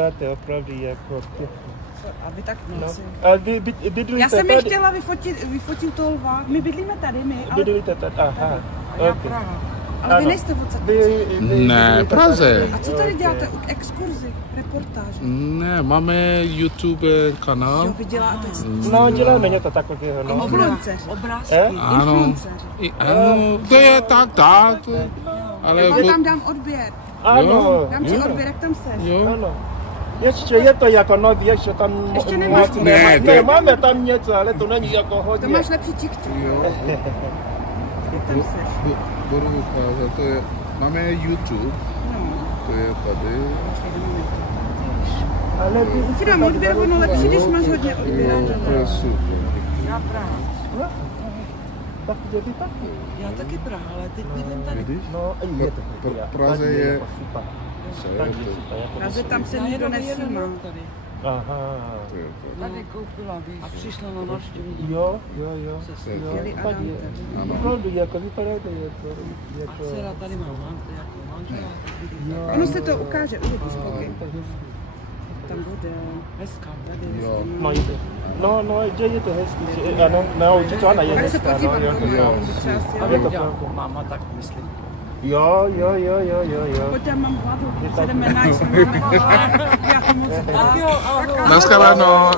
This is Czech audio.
Dáte opravdu jako... A vy tak moc. No. A vy bydlíte Já jsem mi tady? chtěla vyfotit toho lva. My bydlíme tady, ale... Bydlíte tady, aha. Já Praha. Ale vy nejste odsaď. Ne, Praze. A co tady děláte? Exkurzi, reportáže? Ne, máme YouTube kanál. Jo, vy děláte. No, děláme něco takového, no. Influenceři. Obrázky. Ano, Influenceři. ano, to je tak. Ale Já tam dám odběr. Ano. Dám ti odběr, jak tam seš. jo. Ano. Ještě je to jako nový, ještě tam Ještě nemáš moc to? ne, máme tam něco, ale to není jako hodně. To máš lepší TikTok. Jak tam seš? Budu ukázat, to je, máme YouTube, to je tady. Ale Ti dám odběr, ono lepší, když máš hodně odběr. To je super. Já Praha. tak kde vy taky? Já taky Praha, ale teď bydlím tady. Vidíš? No, je to dobrý. Praze je... Praze tam se nikdo nesímá. Aha. Tady koupila a přišla na návštěvu. Jo. Jeli Tady Ano. opravdu, jako vypadáte, jako... A dcera tady má manžela. Ono se to ukáže, uvidíš poky. Tam bude hezká tady. Jo. No, že je to hezký, ano, no, určitě ona je Tak se hezká, no, podívám, jako, jo. je to pravda. Máma tak myslím. Jo. Pojď, já mám hladu, se jdeme najít, jsme máme hlad. Já to moc hlad. Naschledanou.